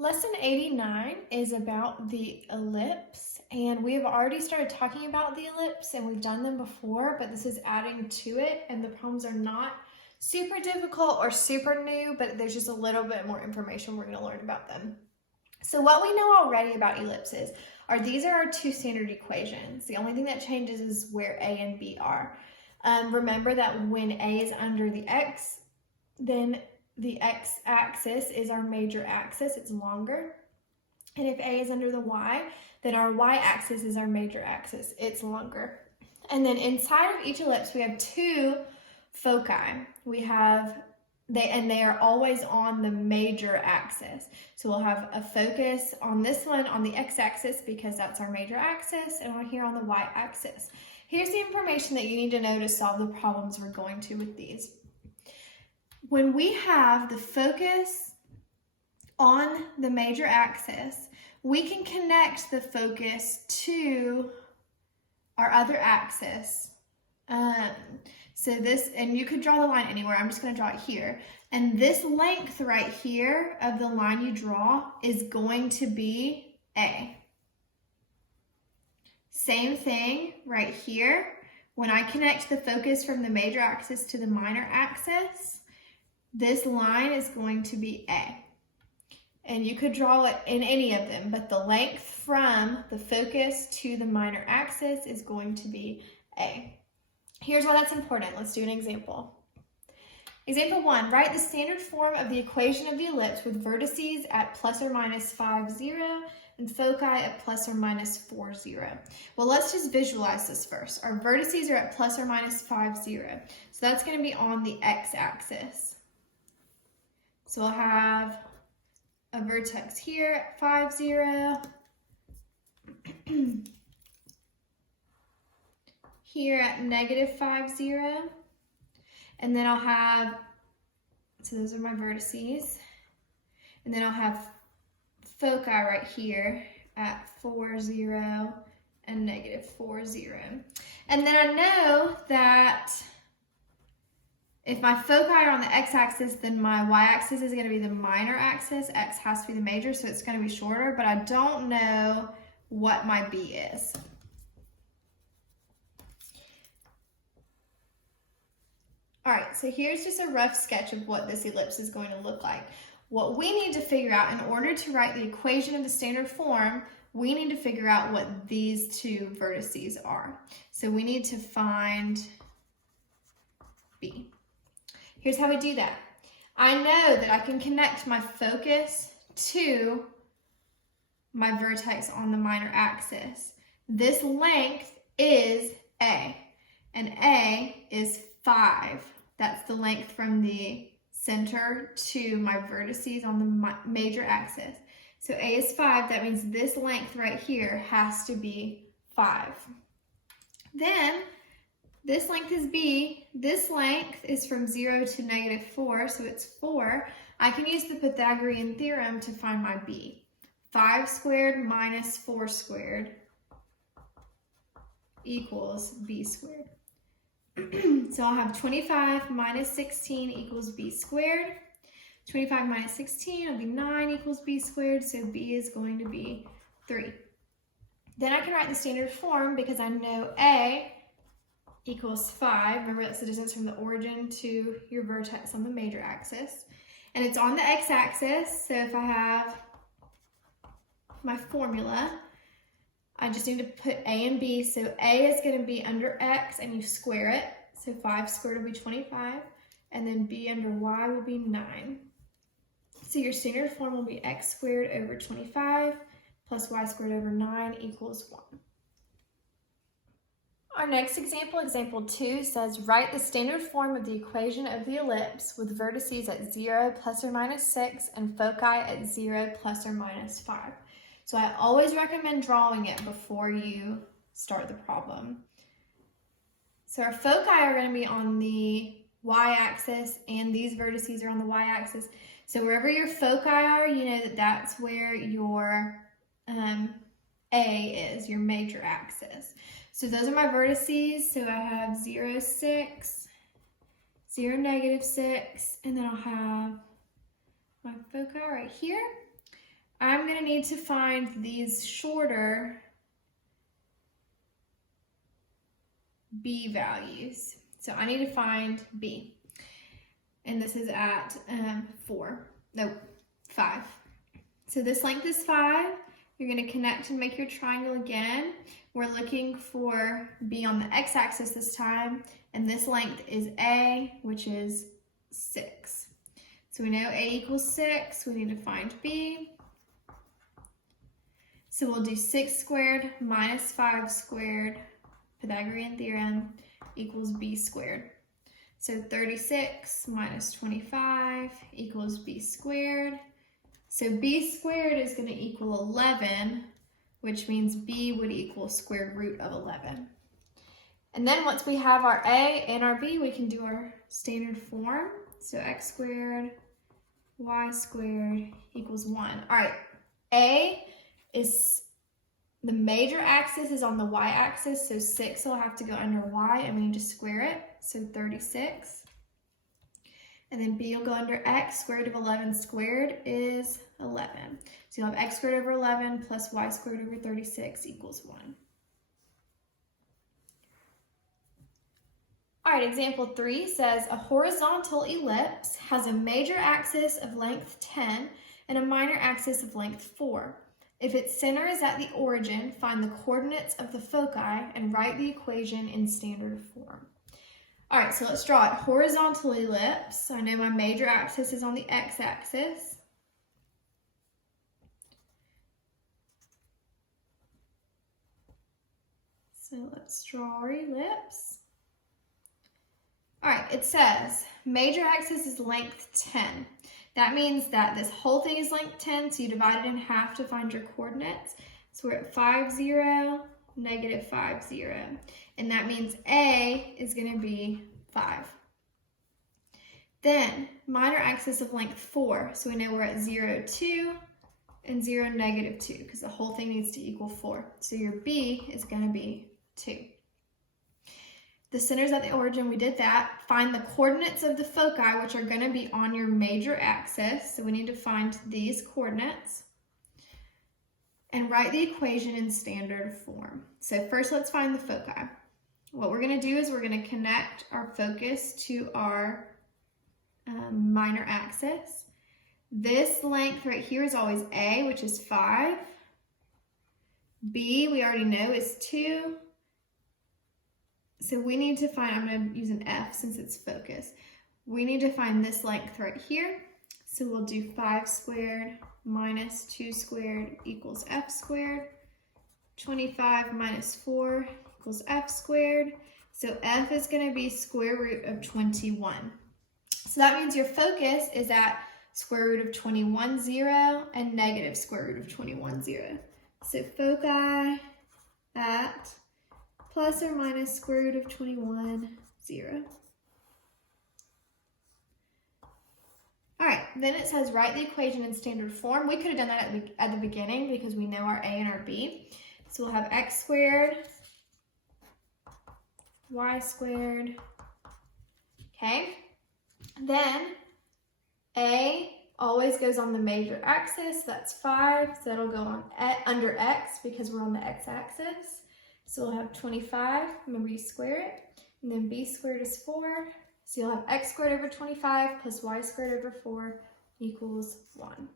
Lesson 89 is about the ellipse, and we have already started talking about the ellipse and we've done them before, but this is adding to it, and the problems are not super difficult or super new, but there's just a little bit more information we're going to learn about them. So what we know already about ellipses are these are our two standard equations. The only thing that changes is where A and B are. Remember that when A is under the X, then the x-axis is our major axis, it's longer. And if A is under the Y, then our y-axis is our major axis, it's longer. And then inside of each ellipse, we have two foci. They are always on the major axis. So we'll have a focus on this one on the x-axis because that's our major axis, and one here on the y-axis. Here's the information that you need to know to solve the problems we're going to with these. When we have the focus on the major axis, we can connect the focus to our other axis. So this, and you could draw the line anywhere, I'm just going to draw it here. And this length right here of the line you draw is going to be A. Same thing right here. When I connect the focus from the major axis to the minor axis, this line is going to be A. And you could draw it in any of them, but the length from the focus to the minor axis is going to be A. Here's why that's important. Let's do an example. Example 1, write the standard form of the equation of the ellipse with vertices at plus or minus 5, 0, and foci at plus or minus 4, 0. Well, let's just visualize this first. Our vertices are at plus or minus 5, 0. So that's going to be on the x-axis. So we'll have a vertex here at 5, 0. Here at negative 5, 0. And then I'll have, so those are my vertices. And then I'll have foci right here at 4, 0 and negative 4, 0. And then I know that if my foci are on the x-axis, then my y-axis is going to be the minor axis. X has to be the major, so it's going to be shorter, but I don't know what my B is. All right, so here's just a rough sketch of what this ellipse is going to look like. What we need to figure out in order to write the equation of the standard form, we need to figure out what these two vertices are. So we need to find B. Here's how we do that. I know that I can connect my focus to my vertex on the minor axis. This length is A, and A is 5. That's the length from the center to my vertices on the major axis. So A is 5, that means this length right here has to be 5. Then this length is B. This length is from 0 to negative 4, so it's 4. I can use the Pythagorean theorem to find my B. 5 squared minus 4 squared equals B squared. So I'll have 25 minus 16 equals B squared. 25 minus 16 will be 9 equals B squared, so B is going to be 3. Then I can write the standard form because I know A equals 5. Remember, that's the distance from the origin to your vertex on the major axis. And it's on the x-axis, so if I have my formula, I just need to put A and B. So A is going to be under x, and you square it. So 5 squared will be 25, and then B under y will be 9. So your standard form will be x squared over 25 plus y squared over 9 equals 1. Our next example, example 2, says write the standard form of the equation of the ellipse with vertices at 0 plus or minus 6 and foci at 0 plus or minus 5. So I always recommend drawing it before you start the problem. So our foci are going to be on the y-axis, and these vertices are on the y-axis. So wherever your foci are, you know that that's where your A is, your major axis. So those are my vertices. So I have 0, 6, 0, negative 6, and then I'll have my foci right here. I'm going to need to find these shorter b values. So I need to find b. And this is at 5. So this length is 5. You're going to connect and make your triangle again. We're looking for b on the x-axis this time, and this length is a, which is 6. So we know a equals 6. We need to find b. So we'll do 6 squared minus 5 squared, Pythagorean theorem, equals b squared. So 36 minus 25 equals b squared. So b squared is going to equal 11, which means b would equal square root of 11. And then once we have our a and our b, we can do our standard form. So x squared, y squared equals 1. All right, a is the major axis is on the y-axis, so 6 will have to go under y, and we need to square it, so 36. And then b will go under x. Square root of 11 squared is 11. So you'll have x squared over 11 plus y squared over 36 equals 1. All right, example 3 says a horizontal ellipse has a major axis of length 10 and a minor axis of length 4. If its center is at the origin, find the coordinates of the foci and write the equation in standard form. All right, so let's draw it. Horizontal ellipse. So I know my major axis is on the x-axis. So let's draw our ellipse. All right, it says major axis is length 10. That means that this whole thing is length 10, so you divide it in half to find your coordinates. So we're at 5, 0, negative 5, 0. And that means A is going to be 5. Then minor axis of length 4. So we know we're at 0, 2, and 0, negative 2, because the whole thing needs to equal 4. So your B is going to be 2. The center's at the origin, we did that. Find the coordinates of the foci, which are going to be on your major axis. So we need to find these coordinates and write the equation in standard form. So first let's find the foci. What we're going to do is we're going to connect our focus to our minor axis. This length right here is always A, which is 5. B, we already know, is 2. So we need to find, I'm going to use an F since it's focus. We need to find this length right here. So we'll do 5 squared minus 2 squared equals F squared. 25 minus 4 equals F squared. So F is going to be square root of 21. So that means your focus is at square root of 21, 0, and negative square root of 21, 0. So foci at plus or minus square root of 21, 0. All right, then it says write the equation in standard form. We could have done that at the beginning because we know our A and our B. So we'll have x squared, y squared, okay? Then A always goes on the major axis, so that's 5, so that'll go on under x because we're on the x-axis. So we'll have 25, remember you square it, and then b squared is 4. So you'll have x squared over 25 plus y squared over 4 equals 1.